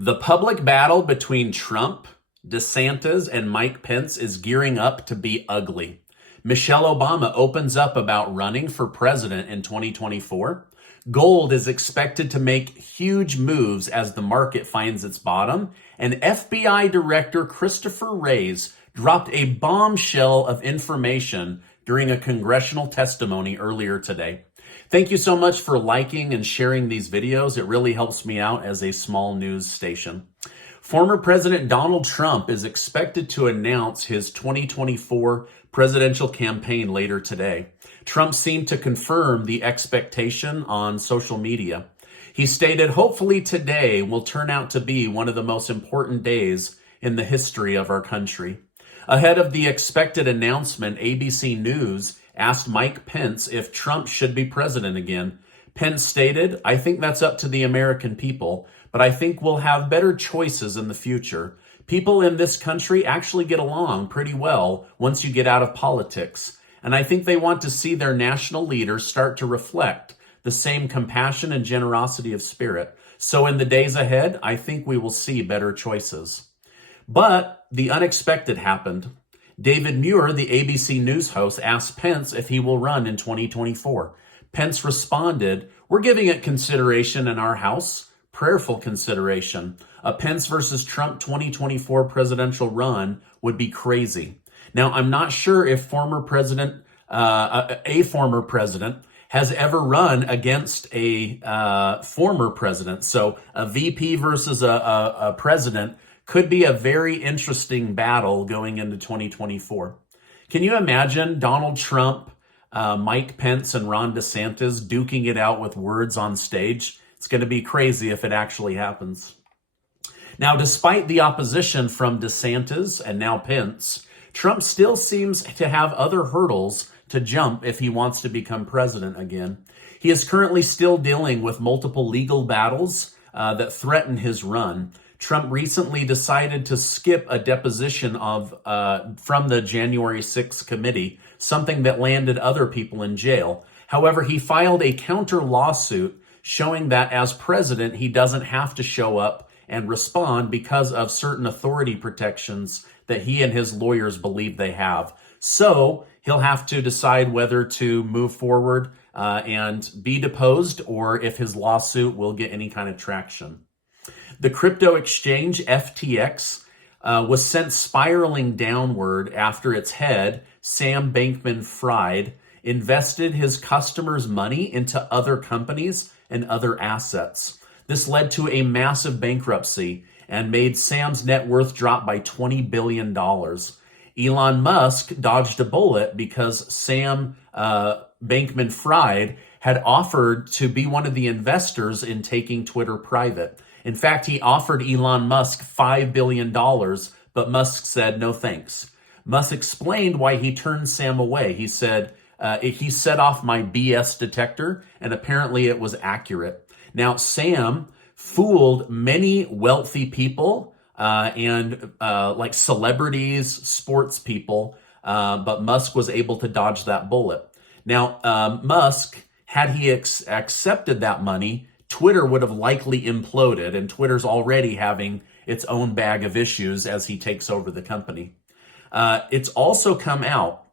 The public battle between Trump, DeSantis, and Mike Pence is gearing up to be ugly. Michelle Obama opens up about running for president in 2024. Gold is expected to make huge moves as the market finds its bottom. And FBI Director Christopher Wray dropped a bombshell of information during a congressional testimony earlier today. Thank you so much for liking and sharing these videos. It really helps me out as a small news station. Former President Donald Trump is expected to announce his 2024 presidential campaign later today. Trump seemed to confirm the expectation on social media. He stated, "Hopefully today will turn out to be one of the most important days in the history of our country." Ahead of the expected announcement, ABC News asked Mike Pence if Trump should be president again. Pence stated, "I think that's up to the American people, but I think we'll have better choices in the future. People in this country actually get along pretty well once you get out of politics, and I think they want to see their national leaders start to reflect the same compassion and generosity of spirit. So in the days ahead, I think we will see better choices." But the unexpected happened. David Muir, the ABC News host, asked Pence if he will run in 2024. Pence responded, "We're giving it consideration in our House, prayerful consideration. A Pence versus Trump 2024 presidential run would be crazy." Now, I'm not sure if a former president has ever run against a former president. So a VP versus a president could be a very interesting battle going into 2024. Can you imagine Donald Trump, Mike Pence, and Ron DeSantis duking it out with words on stage? It's going to be crazy if it actually happens. Now, despite the opposition from DeSantis and now Pence, Trump still seems to have other hurdles to jump if he wants to become president again. He is currently still dealing with multiple legal battles that threaten his run. Trump recently decided to skip a deposition from the January 6th committee, something that landed other people in jail. However, he filed a counter lawsuit showing that as president, he doesn't have to show up and respond because of certain authority protections that he and his lawyers believe they have. So he'll have to decide whether to move forward and be deposed or if his lawsuit will get any kind of traction. The crypto exchange FTX was sent spiraling downward after its head, Sam Bankman-Fried, invested his customers' money into other companies and other assets. This led to a massive bankruptcy and made Sam's net worth drop by $20 billion. Elon Musk dodged a bullet because Sam Bankman-Fried had offered to be one of the investors in taking Twitter private. In fact, he offered Elon Musk $5 billion, but Musk said no thanks. Musk explained why he turned Sam away. He said, he set off my BS detector, and apparently it was accurate. Now, Sam fooled many wealthy people and like celebrities, sports people, but Musk was able to dodge that bullet. Now, Musk, had he accepted that money, Twitter would have likely imploded, and Twitter's already having its own bag of issues as he takes over the company. It's also come out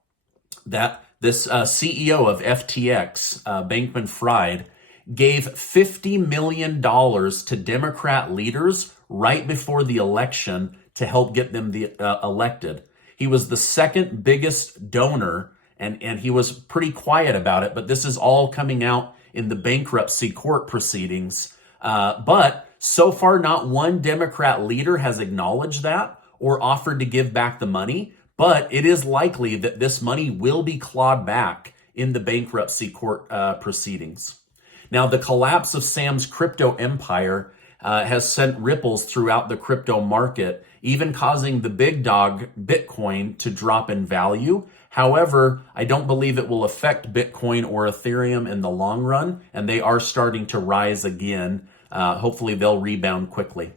that this CEO of FTX, Bankman-Fried, gave $50 million to Democrat leaders right before the election to help get them elected. He was the second biggest donor, and he was pretty quiet about it, but this is all coming out in the bankruptcy court proceedings. But so far, not one Democrat leader has acknowledged that or offered to give back the money. But it is likely that this money will be clawed back in the bankruptcy court proceedings. Now, the collapse of Sam's crypto empire has sent ripples throughout the crypto market, even causing the big dog Bitcoin to drop in value. However, I don't believe it will affect Bitcoin or Ethereum in the long run, and they are starting to rise again. Hopefully, they'll rebound quickly.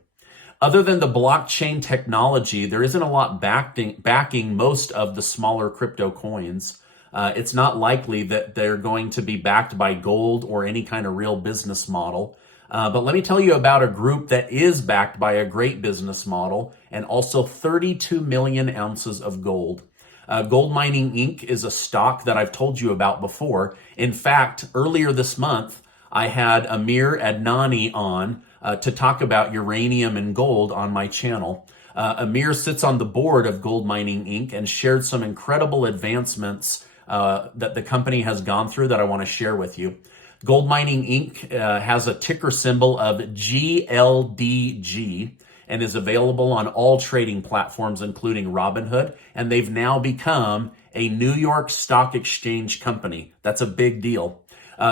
Other than the blockchain technology, there isn't a lot backing most of the smaller crypto coins. It's not likely that they're going to be backed by gold or any kind of real business model. But let me tell you about a group that is backed by a great business model and also 32 million ounces of gold. Gold Mining Inc. is a stock that I've told you about before. In fact, earlier this month, I had Amir Adnani on to talk about uranium and gold on my channel. Amir sits on the board of Gold Mining Inc. and shared some incredible advancements that the company has gone through that I want to share with you. Gold Mining Inc. Has a ticker symbol of GLDG and is available on all trading platforms, including Robinhood. And they've now become a New York Stock Exchange company. That's a big deal.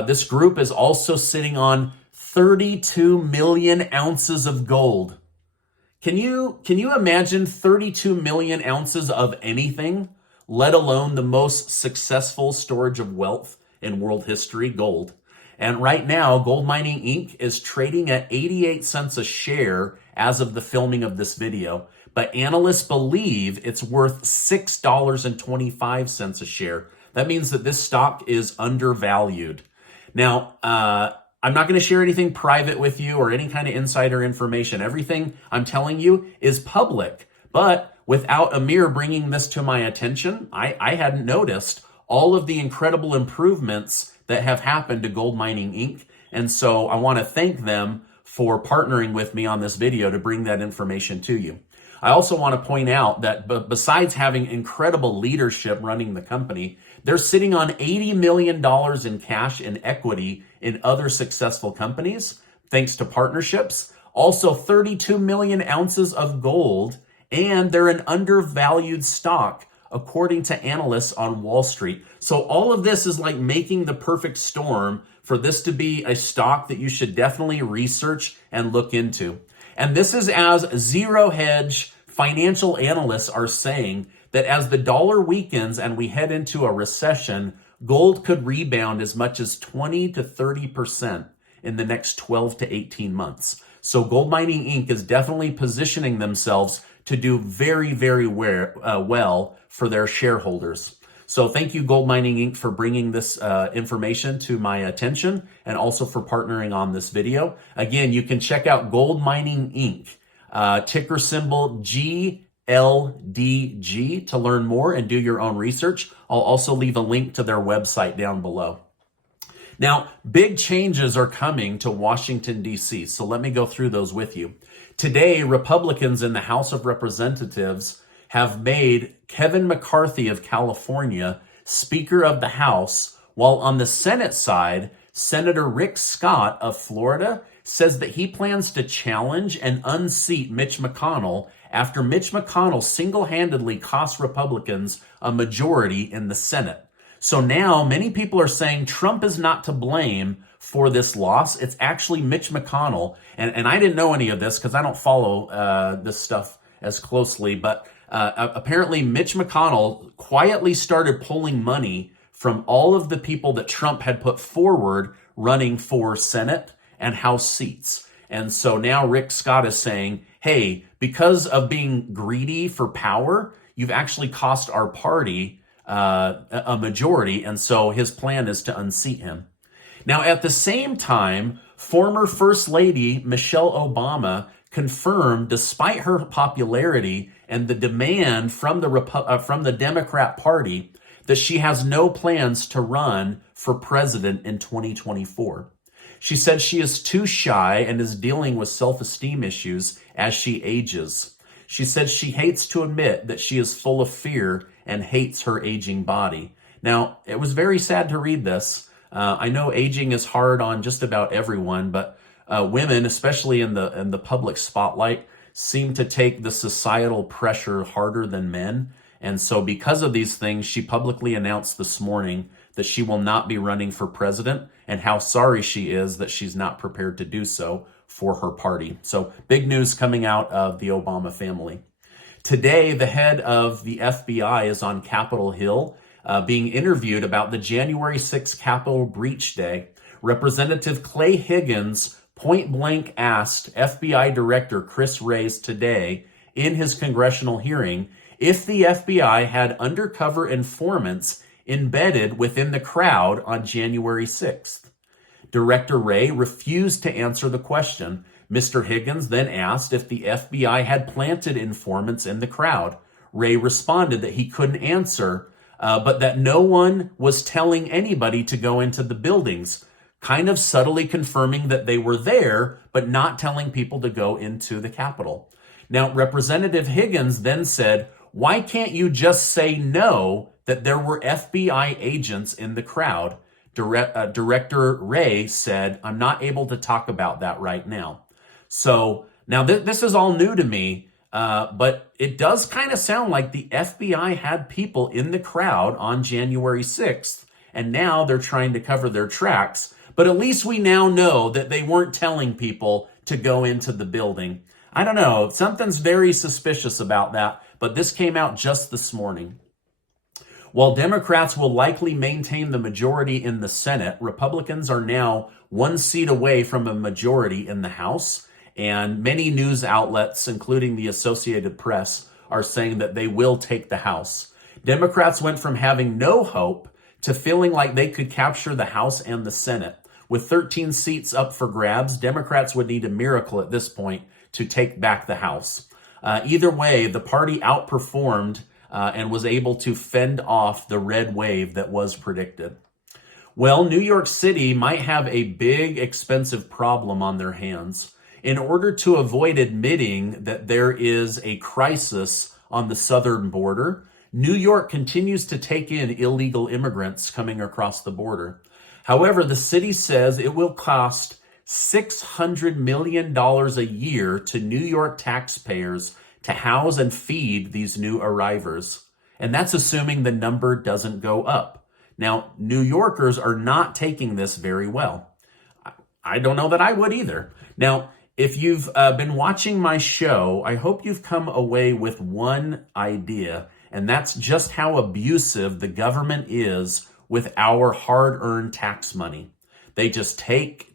This group is also sitting on 32 million ounces of gold. Can you imagine 32 million ounces of anything, let alone the most successful storage of wealth in world history, gold? And right now, Gold Mining Inc. is trading at 88 cents a share as of the filming of this video. But analysts believe it's worth $6.25 a share. That means that this stock is undervalued. Now, I'm not going to share anything private with you or any kind of insider information. Everything I'm telling you is public. But without Amir bringing this to my attention, I hadn't noticed all of the incredible improvements that have happened to Gold Mining Inc. And so I want to thank them for partnering with me on this video to bring that information to you. I also want to point out that besides having incredible leadership running the company, they're sitting on $80 million in cash and equity in other successful companies, thanks to partnerships. Also 32 million ounces of gold, and they're an undervalued stock, according to analysts on Wall Street. So all of this is like making the perfect storm for this to be a stock that you should definitely research and look into. And this is as zero hedge financial analysts are saying that as the dollar weakens and we head into a recession, gold could rebound as much as 20 to 30% in the next 12 to 18 months. So Gold Mining Inc. is definitely positioning themselves to do very, very well for their shareholders. So thank you, Gold Mining Inc., for bringing this information to my attention and also for partnering on this video. Again, you can check out Gold Mining Inc., ticker symbol GLDG, to learn more and do your own research. I'll also leave a link to their website down below. Now, big changes are coming to Washington, D.C., so let me go through those with you. Today, Republicans in the House of Representatives have made Kevin McCarthy of California Speaker of the House, while on the Senate side, Senator Rick Scott of Florida says that he plans to challenge and unseat Mitch McConnell after Mitch McConnell single-handedly cost Republicans a majority in the Senate. So now many people are saying Trump is not to blame for this loss. It's actually Mitch McConnell. And I didn't know any of this because I don't follow this stuff as closely. But apparently Mitch McConnell quietly started pulling money from all of the people that Trump had put forward running for Senate and House seats. And so now Rick Scott is saying, hey, because of being greedy for power, you've actually cost our party a majority, and so his plan is to unseat him. Now, at the same time, former First Lady Michelle Obama confirmed, despite her popularity and the demand from the Democrat Party, that she has no plans to run for president in 2024. She said she is too shy and is dealing with self-esteem issues as she ages. She said she hates to admit that she is full of fear and hates her aging body. Now, it was very sad to read this. I know aging is hard on just about everyone, but women, especially in the public spotlight, seem to take the societal pressure harder than men. And so because of these things, she publicly announced this morning that she will not be running for president and how sorry she is that she's not prepared to do so for her party. So big news coming out of the Obama family. Today, the head of the FBI is on Capitol Hill being interviewed about the January 6th Capitol breach day. Representative Clay Higgins point blank asked FBI Director Chris Wray today in his congressional hearing if the FBI had undercover informants embedded within the crowd on January 6th. Director Wray refused to answer the question. Mr. Higgins then asked if the FBI had planted informants in the crowd. Wray responded that he couldn't answer, but that no one was telling anybody to go into the buildings, kind of subtly confirming that they were there, but not telling people to go into the Capitol. Now, Representative Higgins then said, "Why can't you just say no, that there were FBI agents in the crowd?" Director Wray said, "I'm not able to talk about that right now." So now this is all new to me, but it does kind of sound like the FBI had people in the crowd on January 6th, and now they're trying to cover their tracks. But at least we now know that they weren't telling people to go into the building. I don't know, something's very suspicious about that, but this came out just this morning. While Democrats will likely maintain the majority in the Senate, Republicans are now one seat away from a majority in the House, and many news outlets, including the Associated Press, are saying that they will take the House. Democrats went from having no hope to feeling like they could capture the House and the Senate. With 13 seats up for grabs, Democrats would need a miracle at this point to take back the House. Either way, the party outperformed and was able to fend off the red wave that was predicted. Well, New York City might have a big, expensive problem on their hands. In order to avoid admitting that there is a crisis on the southern border, New York continues to take in illegal immigrants coming across the border. However, the city says it will cost $600 million a year to New York taxpayers to house and feed these new arrivers. And that's assuming the number doesn't go up. Now, New Yorkers are not taking this very well. I don't know that I would either. Now, if you've been watching my show, I hope you've come away with one idea, and that's just how abusive the government is with our hard-earned tax money. They just take,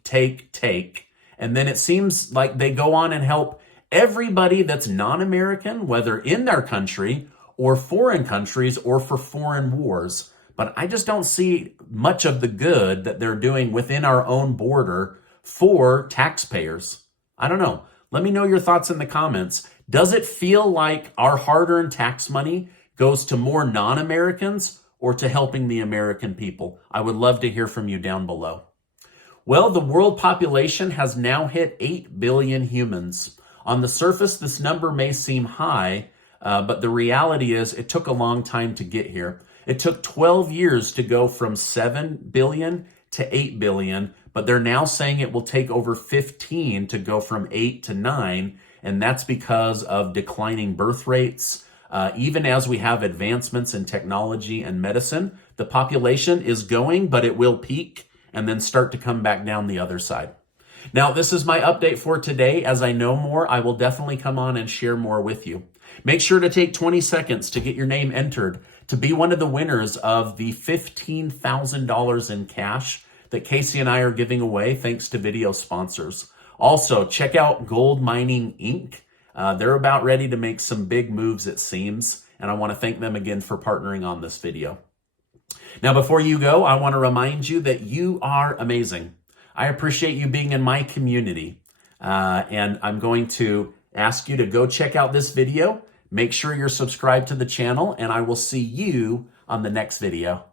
and then it seems like they go on and help everybody that's non-American, whether in their country or foreign countries or for foreign wars. But I just don't see much of the good that they're doing within our own border for taxpayers. I don't know. Let me know your thoughts in the comments. Does it feel like our hard-earned tax money goes to more non-Americans or to helping the American people? I would love to hear from you down below. Well, the world population has now hit 8 billion humans. On the surface, this number may seem high, but the reality is it took a long time to get here. It took 12 years to go from 7 billion to 8 billion, but they're now saying it will take over 15 to go from 8 to 9, and that's because of declining birth rates. Even as we have advancements in technology and medicine, the population is going, but it will peak and then start to come back down the other side. Now, this is my update for today. As I know more, I will definitely come on and share more with you. Make sure to take 20 seconds to get your name entered to be one of the winners of the $15,000 in cash that Casey and I are giving away thanks to video sponsors. Also, check out Gold Mining Inc. They're about ready to make some big moves, it seems, and I want to thank them again for partnering on this video. Now, before you go, I want to remind you that you are amazing. I appreciate you being in my community, and I'm going to ask you to go check out this video. Make sure you're subscribed to the channel, and I will see you on the next video.